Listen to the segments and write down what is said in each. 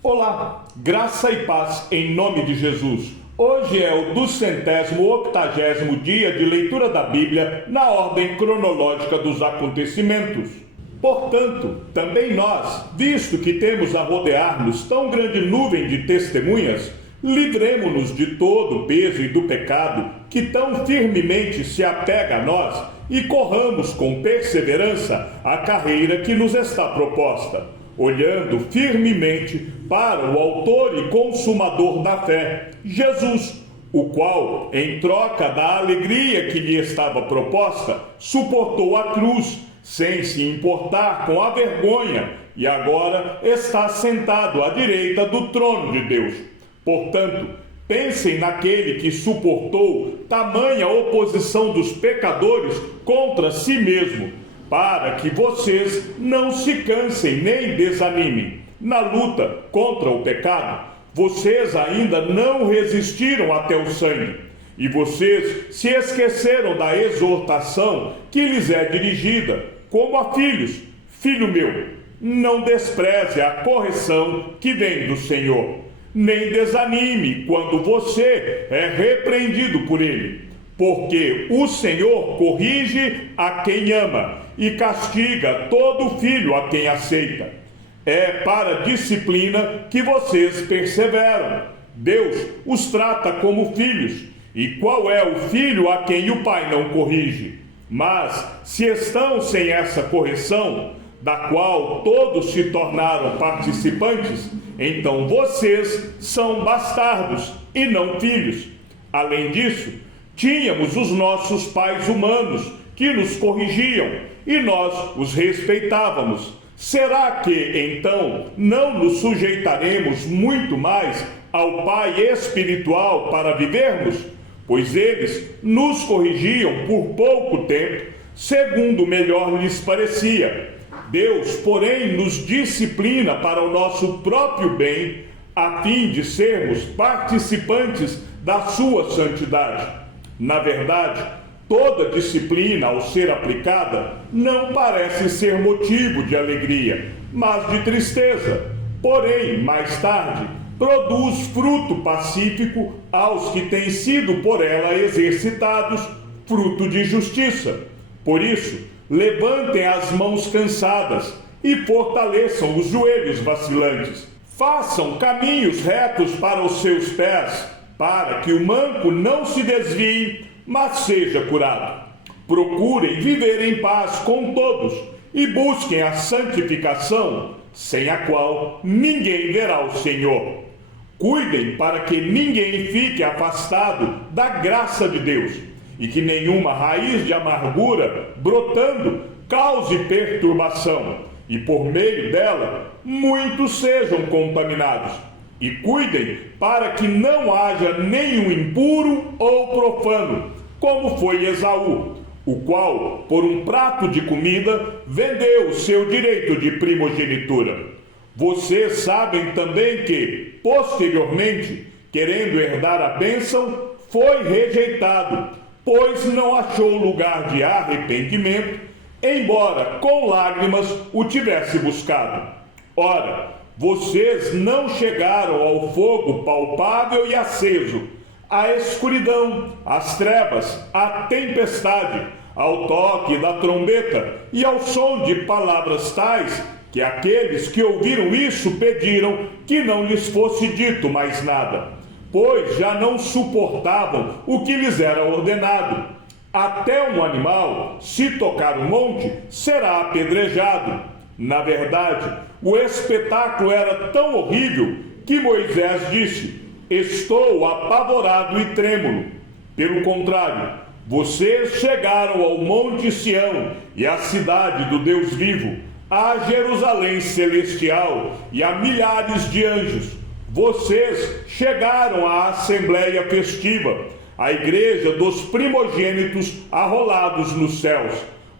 Olá, graça e paz em nome de Jesus. Hoje é o 280º dia de leitura da Bíblia na ordem cronológica dos acontecimentos. Portanto, também nós, visto que temos a rodear-nos tão grande nuvem de testemunhas, livremo-nos de todo o peso e do pecado que tão firmemente se apega a nós e corramos com perseverança a carreira que nos está proposta, olhando firmemente para o autor e consumador da fé, Jesus, o qual, em troca da alegria que lhe estava proposta, suportou a cruz, sem se importar com a vergonha, e agora está sentado à direita do trono de Deus. Portanto, pensem naquele que suportou tamanha oposição dos pecadores contra si mesmo, para que vocês não se cansem nem desanimem. Na luta contra o pecado, vocês ainda não resistiram até o sangue, e vocês se esqueceram da exortação que lhes é dirigida, como a filhos. Filho meu, não despreze a correção que vem do Senhor, nem desanime quando você é repreendido por ele, porque o Senhor corrige a quem ama e castiga todo filho a quem aceita. É para a disciplina que vocês perseveram. Deus os trata como filhos. E qual é o filho a quem o pai não corrige? Mas, se estão sem essa correção, da qual todos se tornaram participantes, então vocês são bastardos e não filhos. Além disso, tínhamos os nossos pais humanos que nos corrigiam e nós os respeitávamos. Será que, então, não nos sujeitaremos muito mais ao Pai espiritual para vivermos? Pois eles nos corrigiam por pouco tempo, segundo melhor lhes parecia. Deus, porém, nos disciplina para o nosso próprio bem, a fim de sermos participantes da sua santidade. Na verdade, toda disciplina, ao ser aplicada, não parece ser motivo de alegria, mas de tristeza. Porém, mais tarde, produz fruto pacífico aos que têm sido por ela exercitados, fruto de justiça. Por isso, levantem as mãos cansadas e fortaleçam os joelhos vacilantes. Façam caminhos retos para os seus pés, para que o manco não se desvie, mas seja curado. Procurem viver em paz com todos e busquem a santificação, sem a qual ninguém verá o Senhor. Cuidem para que ninguém fique afastado da graça de Deus e que nenhuma raiz de amargura brotando cause perturbação e por meio dela muitos sejam contaminados. E cuidem para que não haja nenhum impuro ou profano, como foi Esaú, o qual, por um prato de comida, vendeu o seu direito de primogenitura. Vocês sabem também que, posteriormente, querendo herdar a bênção, foi rejeitado, pois não achou lugar de arrependimento, embora com lágrimas o tivesse buscado. Ora, vocês não chegaram ao fogo palpável e aceso, à escuridão, às trevas, à tempestade, ao toque da trombeta e ao som de palavras tais que aqueles que ouviram isso pediram que não lhes fosse dito mais nada, pois já não suportavam o que lhes era ordenado. Até um animal, se tocar um monte, será apedrejado. Na verdade, o espetáculo era tão horrível que Moisés disse: estou apavorado e trêmulo. Pelo contrário, vocês chegaram ao Monte Sião e à cidade do Deus vivo, a Jerusalém celestial e a milhares de anjos. Vocês chegaram à assembleia festiva, à igreja dos primogênitos arrolados nos céus.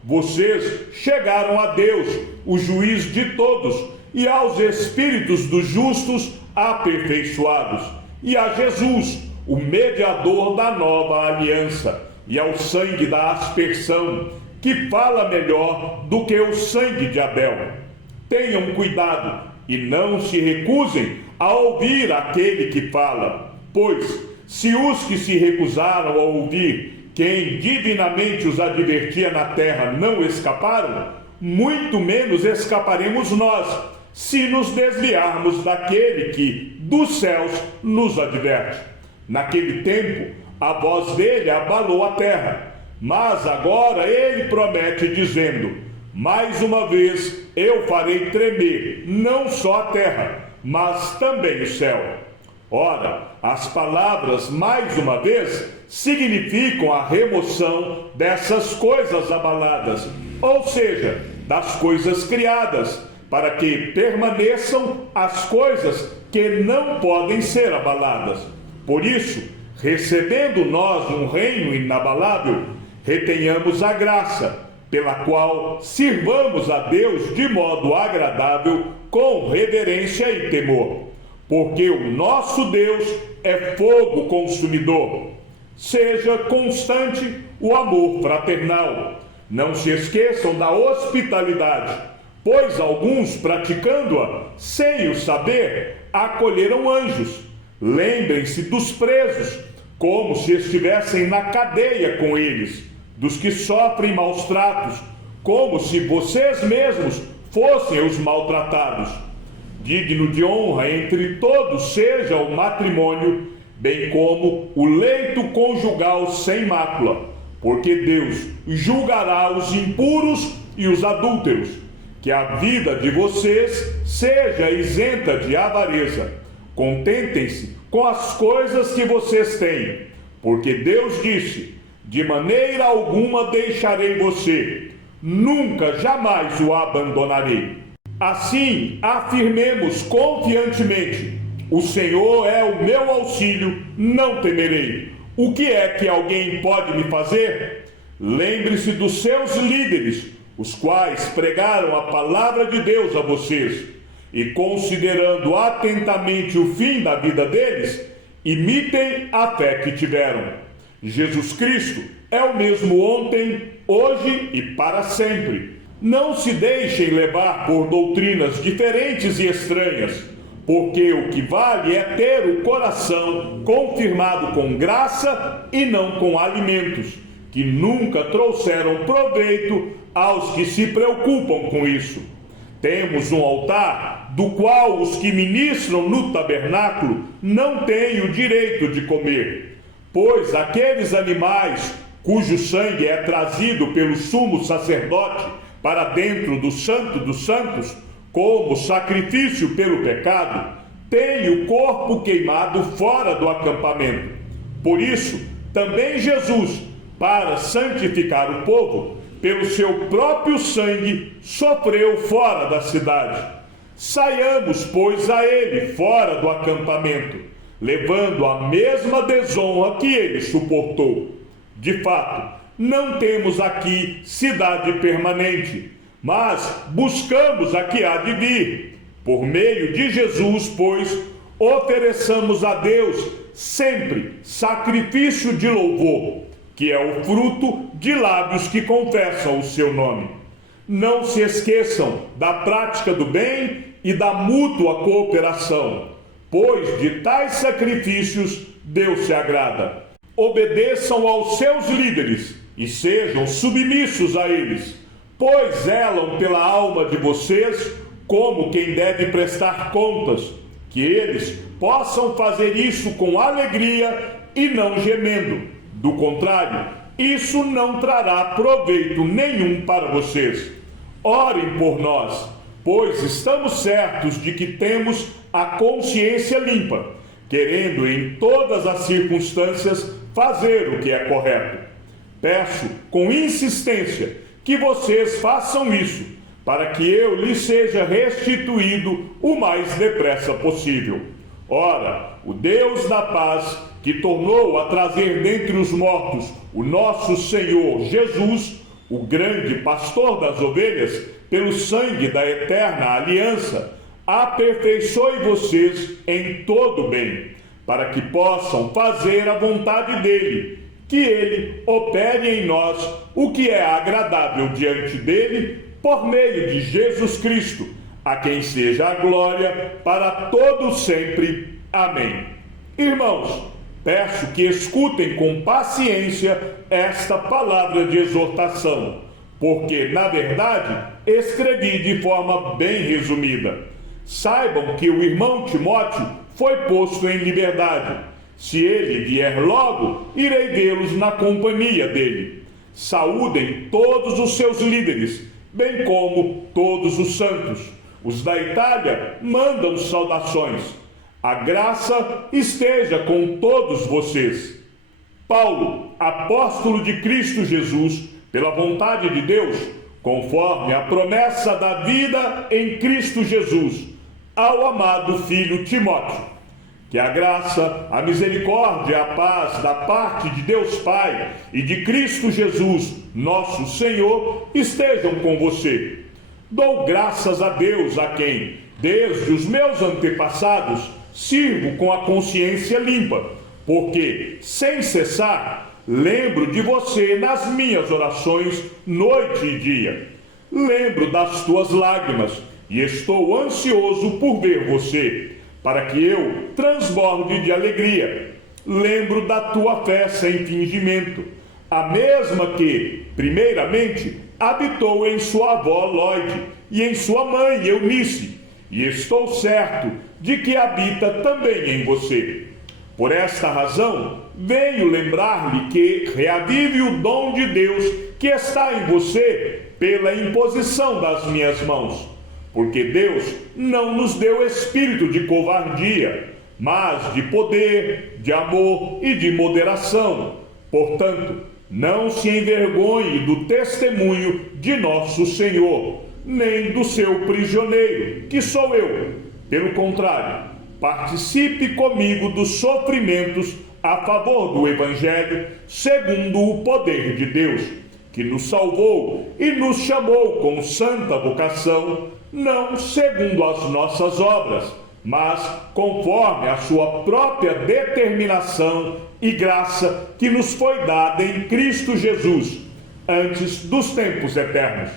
Vocês chegaram a Deus, o juiz de todos, e aos espíritos dos justos aperfeiçoados, e a Jesus, o mediador da nova aliança, e ao sangue da aspersão, que fala melhor do que o sangue de Abel. Tenham cuidado e não se recusem a ouvir aquele que fala. Pois, se os que se recusaram a ouvir quem divinamente os advertia na terra não escaparam, muito menos escaparemos nós, se nos desviarmos daquele que dos céus nos adverte. Naquele tempo, a voz dele abalou a terra, mas agora ele promete, dizendo: mais uma vez eu farei tremer não só a terra, mas também o céu. Ora, as palavras mais uma vez significam a remoção dessas coisas abaladas, ou seja, das coisas criadas, para que permaneçam as coisas que não podem ser abaladas. Por isso, recebendo nós um reino inabalável, retenhamos a graça, pela qual sirvamos a Deus de modo agradável, com reverência e temor. Porque o nosso Deus é fogo consumidor. Seja constante o amor fraternal. Não se esqueçam da hospitalidade, pois alguns, praticando-a sem o saber, acolheram anjos. Lembrem-se dos presos, como se estivessem na cadeia com eles, dos que sofrem maus tratos, como se vocês mesmos fossem os maltratados. Digno de honra entre todos seja o matrimônio, bem como o leito conjugal sem mácula, porque Deus julgará os impuros e os adúlteros. Que a vida de vocês seja isenta de avareza. Contentem-se com as coisas que vocês têm, porque Deus disse: de maneira alguma deixarei você, nunca, jamais o abandonarei. Assim, afirmemos confiantemente: o Senhor é o meu auxílio, não temerei. O que é que alguém pode me fazer? Lembre-se dos seus líderes, os quais pregaram a palavra de Deus a vocês, e considerando atentamente o fim da vida deles, imitem a fé que tiveram. Jesus Cristo é o mesmo ontem, hoje e para sempre. Não se deixem levar por doutrinas diferentes e estranhas, porque o que vale é ter o coração confirmado com graça e não com alimentos, que nunca trouxeram proveito aos que se preocupam com isso. Temos um altar do qual os que ministram no tabernáculo não têm o direito de comer, pois aqueles animais cujo sangue é trazido pelo sumo sacerdote para dentro do Santo dos Santos, como sacrifício pelo pecado, têm o corpo queimado fora do acampamento. Por isso, também Jesus, para santificar o povo, pelo seu próprio sangue, sofreu fora da cidade. Saiamos, pois, a ele fora do acampamento, levando a mesma desonra que ele suportou. De fato, não temos aqui cidade permanente, mas buscamos a que há de vir. Por meio de Jesus, pois, ofereçamos a Deus sempre sacrifício de louvor, que é o fruto de lábios que confessam o seu nome. Não se esqueçam da prática do bem e da mútua cooperação, pois de tais sacrifícios Deus se agrada. Obedeçam aos seus líderes e sejam submissos a eles, pois zelam pela alma de vocês como quem deve prestar contas, que eles possam fazer isso com alegria e não gemendo. Do contrário, isso não trará proveito nenhum para vocês. Orem por nós, pois estamos certos de que temos a consciência limpa, querendo em todas as circunstâncias fazer o que é correto. Peço com insistência que vocês façam isso, para que eu lhes seja restituído o mais depressa possível. Ora, o Deus da paz, que tornou a trazer dentre os mortos o nosso Senhor Jesus, o grande pastor das ovelhas, pelo sangue da eterna aliança, aperfeiçoe vocês em todo bem, para que possam fazer a vontade dele, que ele opere em nós o que é agradável diante dele, por meio de Jesus Cristo, a quem seja a glória para todos sempre. Amém. Irmãos, peço que escutem com paciência esta palavra de exortação, porque, na verdade, escrevi de forma bem resumida. Saibam que o irmão Timóteo foi posto em liberdade. Se ele vier logo, irei vê-los na companhia dele. Saúdem todos os seus líderes, bem como todos os santos. Os da Itália mandam saudações. A graça esteja com todos vocês. Paulo, apóstolo de Cristo Jesus, pela vontade de Deus, conforme a promessa da vida em Cristo Jesus, ao amado filho Timóteo. Que a graça, a misericórdia e a paz da parte de Deus Pai e de Cristo Jesus, nosso Senhor, estejam com você. Dou graças a Deus, a quem, desde os meus antepassados, sirvo com a consciência limpa, porque, sem cessar, lembro de você nas minhas orações, noite e dia. Lembro das tuas lágrimas e estou ansioso por ver você, para que eu transborde de alegria. Lembro da tua fé sem fingimento, a mesma que, primeiramente, habitou em sua avó Lóide e em sua mãe Eunice, e estou certo de que habita também em você. Por esta razão, venho lembrar-lhe que reavive o dom de Deus que está em você pela imposição das minhas mãos. Porque Deus não nos deu espírito de covardia, mas de poder, de amor e de moderação. Portanto, não se envergonhe do testemunho de nosso Senhor, nem do seu prisioneiro, que sou eu. Pelo contrário, participe comigo dos sofrimentos a favor do Evangelho, segundo o poder de Deus, que nos salvou e nos chamou com santa vocação, não segundo as nossas obras, mas conforme a sua própria determinação e graça que nos foi dada em Cristo Jesus, antes dos tempos eternos,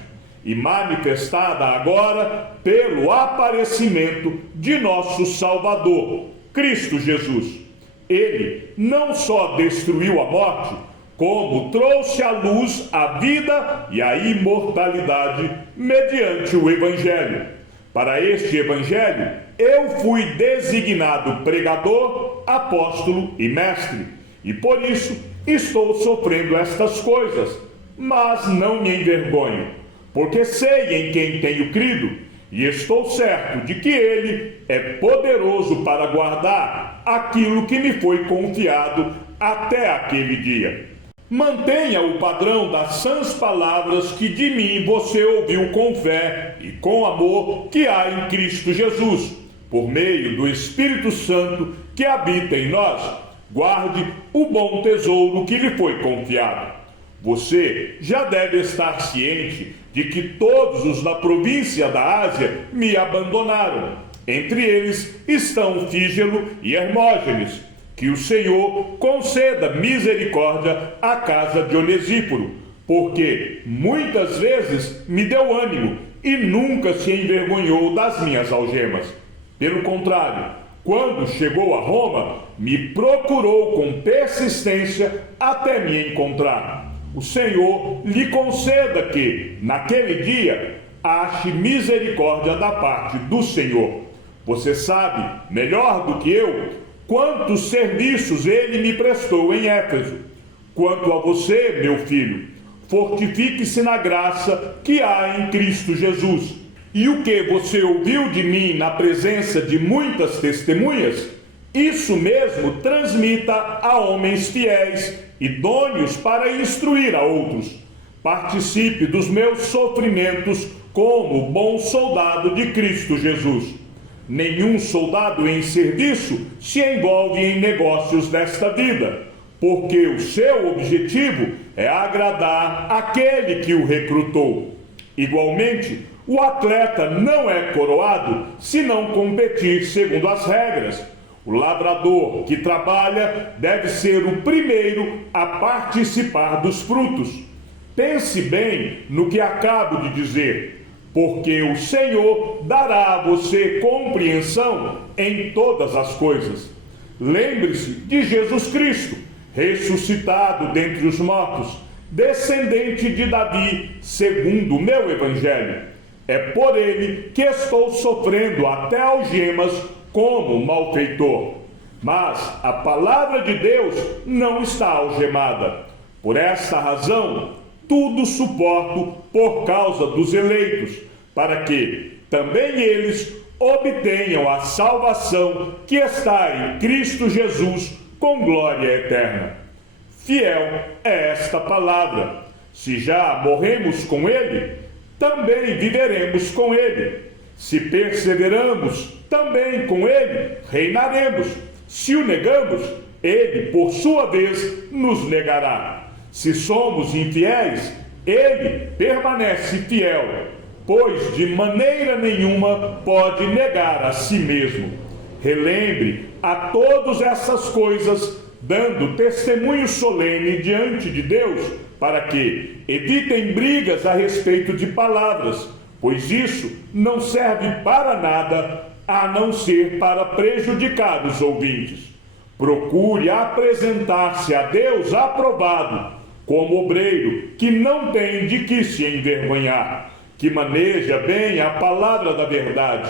e manifestada agora pelo aparecimento de nosso Salvador, Cristo Jesus. Ele não só destruiu a morte, como trouxe à luz a vida e a imortalidade mediante o Evangelho. Para este Evangelho, eu fui designado pregador, apóstolo e mestre, e por isso estou sofrendo estas coisas, mas não me envergonho, porque sei em quem tenho crido, e estou certo de que Ele é poderoso para guardar aquilo que me foi confiado até aquele dia. Mantenha o padrão das sãs palavras que de mim você ouviu com fé e com amor que há em Cristo Jesus, por meio do Espírito Santo que habita em nós. Guarde o bom tesouro que lhe foi confiado. Você já deve estar ciente de que todos os da província da Ásia me abandonaram. Entre eles estão Fígelo e Hermógenes. Que o Senhor conceda misericórdia à casa de Onesíforo, porque muitas vezes me deu ânimo e nunca se envergonhou das minhas algemas. Pelo contrário, quando chegou a Roma, me procurou com persistência até me encontrar. O Senhor lhe conceda que, naquele dia, ache misericórdia da parte do Senhor. Você sabe, melhor do que eu, quantos serviços ele me prestou em Éfeso. Quanto a você, meu filho, fortifique-se na graça que há em Cristo Jesus. E o que você ouviu de mim na presença de muitas testemunhas, isso mesmo transmita a homens fiéis, idôneos para instruir a outros. Participe dos meus sofrimentos como bom soldado de Cristo Jesus. Nenhum soldado em serviço se envolve em negócios desta vida, porque o seu objetivo é agradar aquele que o recrutou. Igualmente, o atleta não é coroado se não competir segundo as regras. O lavrador que trabalha deve ser o primeiro a participar dos frutos. Pense bem no que acabo de dizer. porque o Senhor dará a você compreensão em todas as coisas. Lembre-se de Jesus Cristo, ressuscitado dentre os mortos, descendente de Davi, segundo o meu evangelho. É por ele que estou sofrendo até algemas como malfeitor. Mas a palavra de Deus não está algemada. Por esta razão, tudo suporto por causa dos eleitos, para que também eles obtenham a salvação que está em Cristo Jesus com glória eterna. Fiel é esta palavra. Se já morremos com ele, também viveremos com ele. Se perseveramos, também com ele reinaremos. Se o negamos, ele, por sua vez, nos negará. Se somos infiéis, ele permanece fiel, pois de maneira nenhuma pode negar a si mesmo. Relembre a todas essas coisas, dando testemunho solene diante de Deus, para que evitem brigas a respeito de palavras, pois isso não serve para nada, a não ser para prejudicar os ouvintes. Procure apresentar-se a Deus aprovado, como obreiro que não tem de que se envergonhar, que maneja bem a palavra da verdade.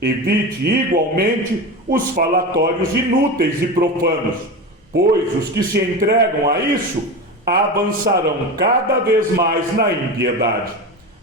Evite igualmente os falatórios inúteis e profanos, pois os que se entregam a isso avançarão cada vez mais na impiedade.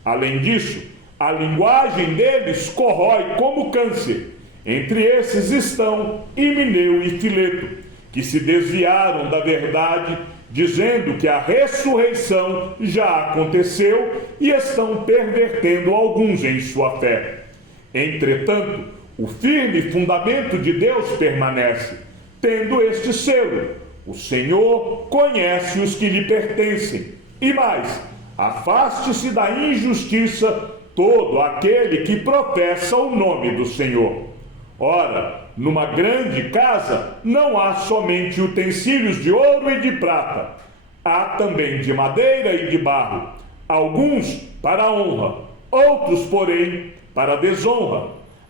Além disso, a linguagem deles corrói como câncer. Entre esses estão Himeneu e Fileto, que se desviaram da verdade, dizendo que a ressurreição já aconteceu e estão pervertendo alguns em sua fé. Entretanto, o firme fundamento de Deus permanece, tendo este selo: o Senhor conhece os que lhe pertencem. E mais, afaste-se da injustiça todo aquele que professa o nome do Senhor. Ora, numa grande casa não há somente utensílios de ouro e de prata, há também de madeira e de barro, alguns para a honra, outros, porém, para a desonra.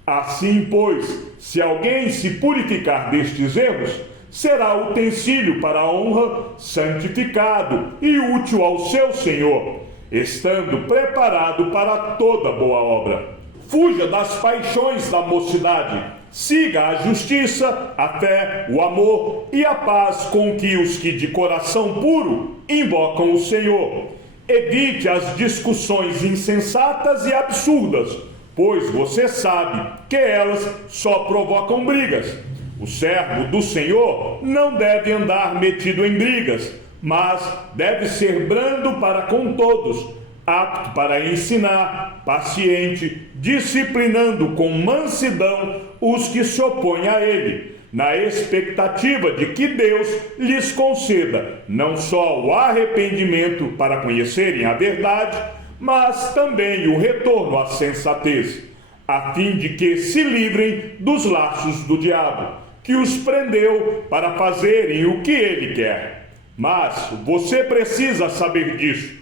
Assim, pois, se alguém se purificar destes erros, será utensílio para a honra, santificado e útil ao seu Senhor, estando preparado para toda boa obra. Fuja das paixões da mocidade, siga a justiça, a fé, o amor e a paz com que os que de coração puro invocam o Senhor. Evite as discussões insensatas e absurdas, pois você sabe que elas só provocam brigas. O servo do Senhor não deve andar metido em brigas, mas deve ser brando para com todos, apto para ensinar, paciente, disciplinando com mansidão os que se opõem a ele, na expectativa de que Deus lhes conceda não só o arrependimento para conhecerem a verdade, mas também o retorno à sensatez, a fim de que se livrem dos laços do diabo, que os prendeu para fazerem o que ele quer. Mas você precisa saber disso.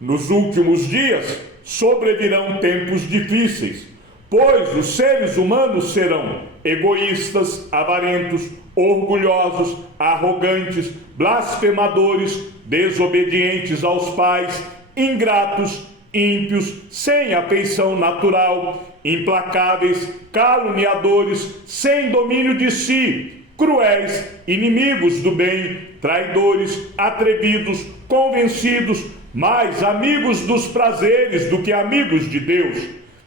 Nos últimos dias sobrevirão tempos difíceis, pois os seres humanos serão egoístas, avarentos, orgulhosos, arrogantes, blasfemadores, desobedientes aos pais, ingratos, ímpios, sem afeição natural, implacáveis, caluniadores, sem domínio de si, cruéis, inimigos do bem, traidores, atrevidos, convencidos, mais amigos dos prazeres do que amigos de Deus,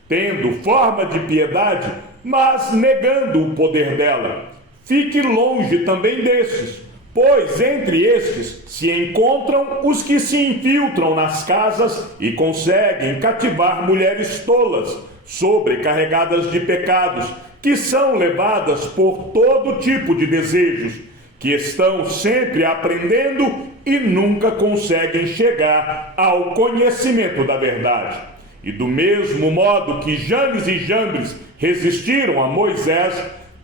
tendo forma de piedade, mas negando o poder dela. Fique longe também desses, pois entre estes se encontram os que se infiltram nas casas e conseguem cativar mulheres tolas, sobrecarregadas de pecados, que são levadas por todo tipo de desejos, que estão sempre aprendendo e nunca conseguem chegar ao conhecimento da verdade. E do mesmo modo que Janes e Jambres resistiram a Moisés,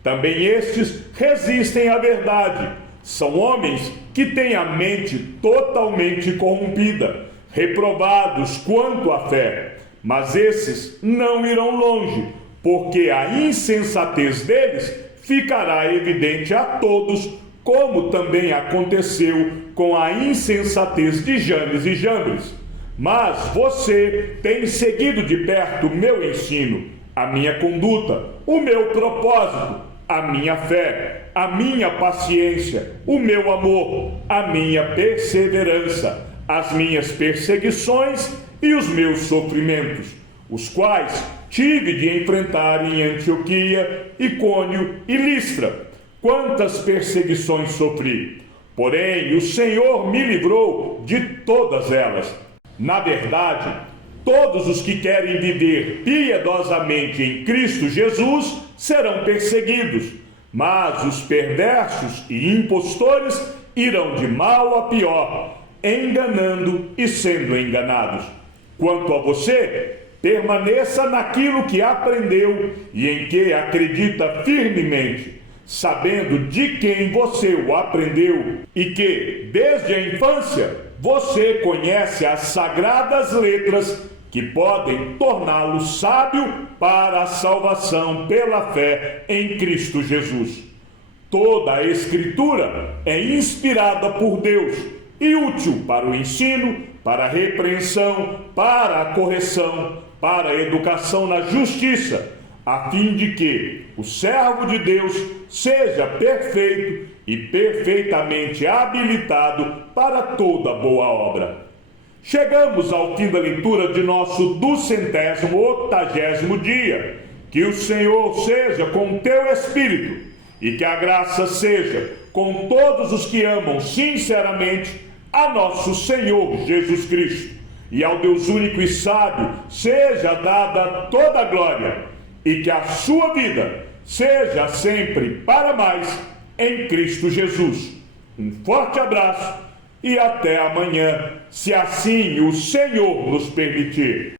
também estes resistem à verdade. São homens que têm a mente totalmente corrompida, reprovados quanto à fé. Mas esses não irão longe, porque a insensatez deles ficará evidente a todos, como também aconteceu com a insensatez de Janes e Jambres. Mas você tem seguido de perto o meu ensino, a minha conduta, o meu propósito, a minha fé, a minha paciência, o meu amor, a minha perseverança, as minhas perseguições e os meus sofrimentos, os quais tive de enfrentar em Antioquia, Icônio e Listra. Quantas perseguições sofri! Porém, o Senhor me livrou de todas elas. Na verdade, todos os que querem viver piedosamente em Cristo Jesus serão perseguidos, mas os perversos e impostores irão de mal a pior, enganando e sendo enganados. Quanto a você, permaneça naquilo que aprendeu e em que acredita firmemente, sabendo de quem você o aprendeu e que, desde a infância, você conhece as sagradas letras que podem torná-lo sábio para a salvação pela fé em Cristo Jesus. Toda a Escritura é inspirada por Deus e útil para o ensino, para a repreensão, para a correção, para a educação na justiça, a fim de que o servo de Deus seja perfeito e perfeitamente habilitado para toda boa obra. Chegamos ao fim da leitura de nosso 280º dia. Que o Senhor seja com o teu espírito e que a graça seja com todos os que amam sinceramente a nosso Senhor Jesus Cristo. E ao Deus único e sábio seja dada toda a glória, e que a sua vida seja sempre para mais em Cristo Jesus. Um forte abraço e até amanhã, se assim o Senhor nos permitir.